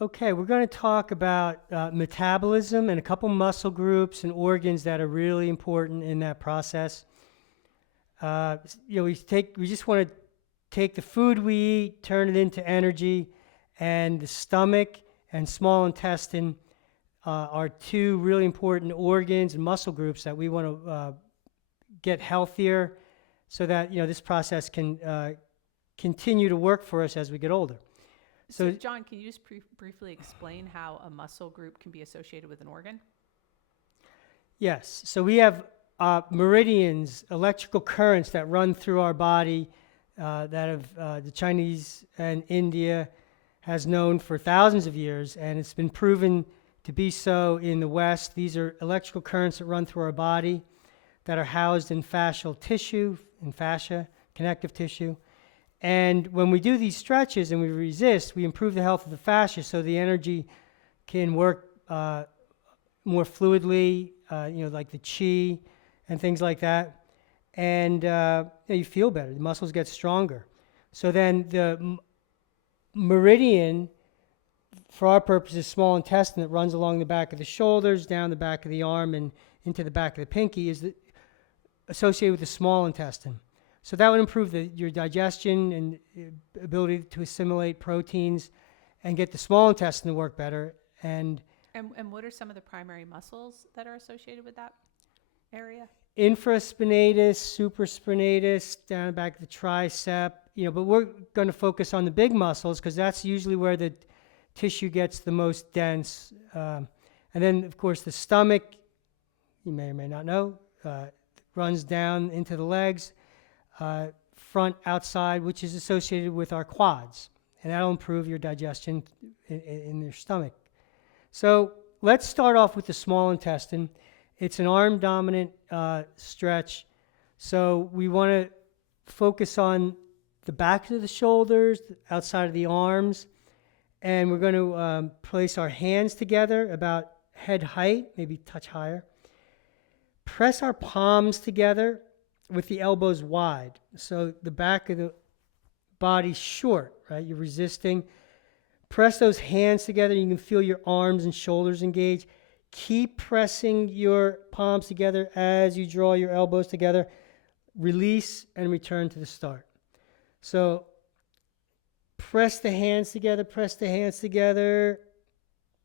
Okay, we're going to talk about metabolism and a couple muscle groups and organs that are really important in that process. We just want to take the food we eat, turn it into energy, and the stomach and small intestine are two really important organs and muscle groups that we want to get healthier, so that this process can continue to work for us as we get older. So, John, can you just briefly explain how a muscle group can be associated with an organ? Yes. So we have meridians, electrical currents that run through our body that have the Chinese and India has known for thousands of years, and it's been proven to be so in the West. These are electrical currents that run through our body that are housed in fascial tissue, in fascia, connective tissue. And when we do these stretches and we resist, we improve the health of the fascia so the energy can work more fluidly, like the chi and things like that. And you feel better. The muscles get stronger. So then the meridian, for our purposes, small intestine that runs along the back of the shoulders, down the back of the arm, and into the back of the pinky is associated with the small intestine. So that would improve your digestion and ability to assimilate proteins and get the small intestine to work better. And what are some of the primary muscles that are associated with that area? Infraspinatus, supraspinatus, down the back of the tricep, but we're going to focus on the big muscles because that's usually where the tissue gets the most dense. And then, of course, the stomach, you may or may not know, runs down into the legs, front, outside, which is associated with our quads. And that'll improve your digestion in your stomach. So let's start off with the small intestine. It's an arm-dominant stretch. So we want to focus on the back of the shoulders, outside of the arms. And we're going to place our hands together about head height, maybe touch higher. Press our palms together with the elbows wide. So the back of the body's short, right? You're resisting. Press those hands together. You can feel your arms and shoulders engage. Keep pressing your palms together as you draw your elbows together. Release and return to the start. So press the hands together,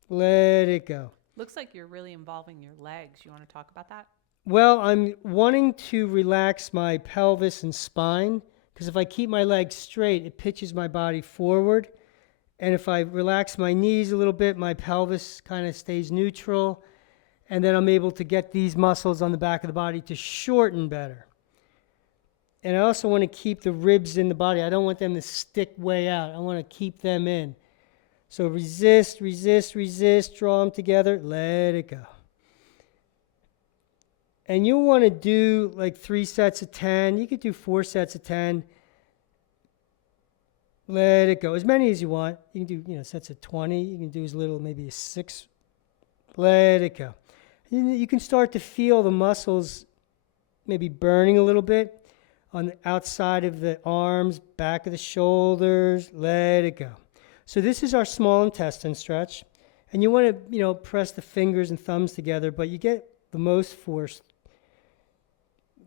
let it go. Looks like you're really involving your legs. You want to talk about that? Well, I'm wanting to relax my pelvis and spine because if I keep my legs straight, it pitches my body forward. And if I relax my knees a little bit, my pelvis kind of stays neutral. And then I'm able to get these muscles on the back of the body to shorten better. And I also want to keep the ribs in the body. I don't want them to stick way out. I want to keep them in. So resist, draw them together, let it go. And you'll want to do like 3 sets of 10. You could do 4 sets of 10. Let it go. As many as you want. You can do, sets of 20. You can do as little, maybe 6. Let it go. You can start to feel the muscles maybe burning a little bit on the outside of the arms, back of the shoulders. Let it go. So this is our small intestine stretch. And you want to, press the fingers and thumbs together, but you get the most force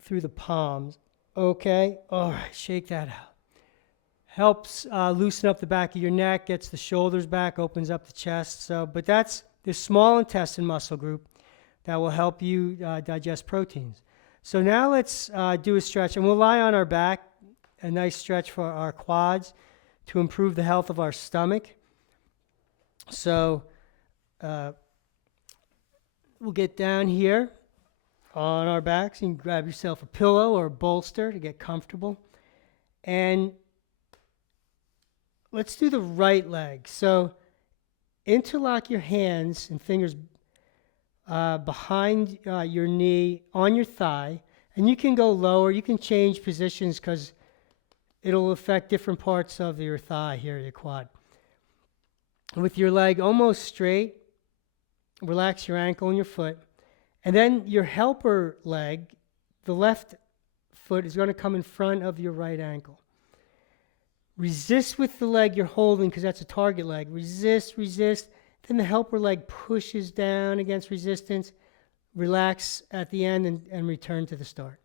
through the palms. Okay? All right, shake that out. Helps loosen up the back of your neck, gets the shoulders back, opens up the chest. But that's the small intestine muscle group that will help you digest proteins. So now let's do a stretch, and we'll lie on our back, a nice stretch for our quads to improve the health of our stomach. So we'll get down here on our backs. You can grab yourself a pillow or a bolster to get comfortable. And let's do the right leg. So interlock your hands and fingers behind your knee on your thigh. And you can go lower. You can change positions because it'll affect different parts of your thigh here, your quad. With your leg almost straight, relax your ankle and your foot. And then your helper leg, the left foot, is going to come in front of your right ankle. Resist with the leg you're holding because that's a target leg. Resist, resist. Then the helper leg pushes down against resistance. Relax at the end and return to the start.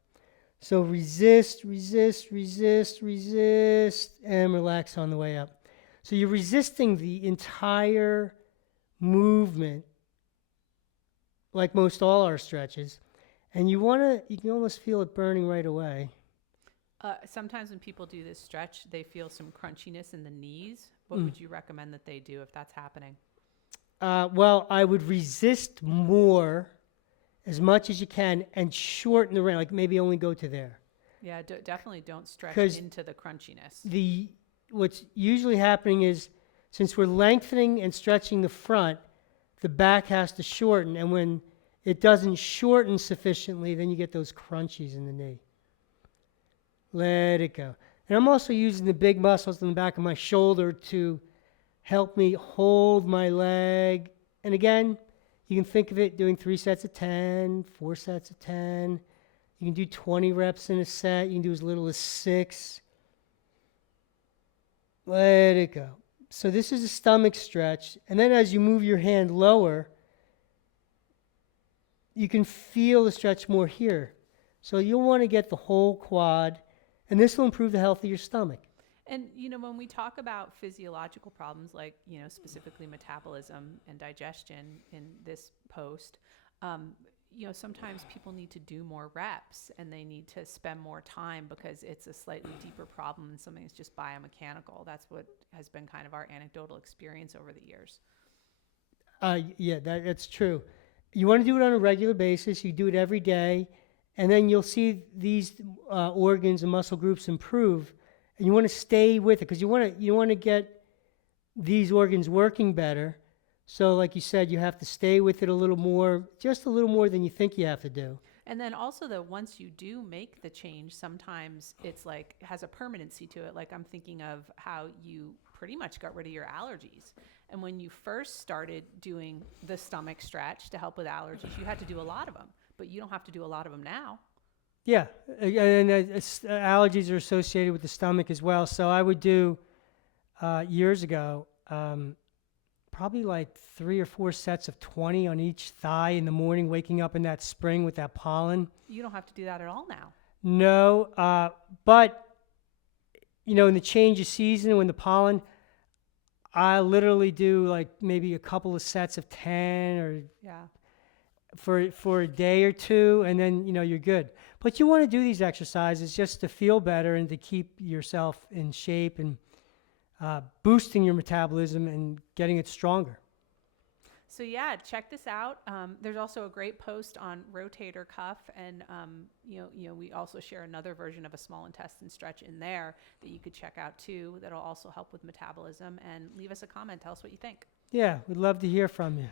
So resist, resist, resist, resist, and relax on the way up. So you're resisting the entire movement, like most all our stretches, and you can almost feel it burning right away. Sometimes when people do this stretch, they feel some crunchiness in the knees. What would you recommend that they do if that's happening? Well, I would resist more as much as you can and shorten the range, like maybe only go to there. Yeah, definitely don't stretch 'Cause into the crunchiness. What's usually happening is since we're lengthening and stretching the front, the back has to shorten, and when it doesn't shorten sufficiently, then you get those crunchies in the knee. Let it go. And I'm also using the big muscles in the back of my shoulder to help me hold my leg. And again, you can think of it doing 3 sets of 10, 4 sets of 10. You can do 20 reps in a set. You can do as little as 6. Let it go. So this is a stomach stretch. And then as you move your hand lower, you can feel the stretch more here. So you'll want to get the whole quad, and this will improve the health of your stomach. And, when we talk about physiological problems like, specifically metabolism and digestion in this post, sometimes people need to do more reps and they need to spend more time because it's a slightly deeper problem than something that's just biomechanical. That's what has been kind of our anecdotal experience over the years. Yeah, that's true. You want to do it on a regular basis. You do it every day, and then you'll see these organs and muscle groups improve. And you want to stay with it because you want to get these organs working better. So like you said, you have to stay with it a little more, just a little more than you think you have to do. And then also though, once you do make the change, sometimes it's like has a permanency to it. Like I'm thinking of how you pretty much got rid of your allergies. And when you first started doing the stomach stretch to help with allergies, you had to do a lot of them, but you don't have to do a lot of them now. Yeah, and allergies are associated with the stomach as well. So I would do, years ago, probably like 3 or 4 sets of 20 on each thigh in the morning, waking up in that spring with that pollen. You don't have to do that at all now. No, but, in the change of season when the pollen, I literally do like maybe a couple of sets of 10 or Yeah. for a day or two, and then you're good. But you want to do these exercises just to feel better and to keep yourself in shape and boosting your metabolism and getting it stronger. So yeah, check this out. There's also a great post on rotator cuff, and we also share another version of a small intestine stretch in there that you could check out too. That'll also help with metabolism. And leave us a comment. Tell us what you think. Yeah, we'd love to hear from you.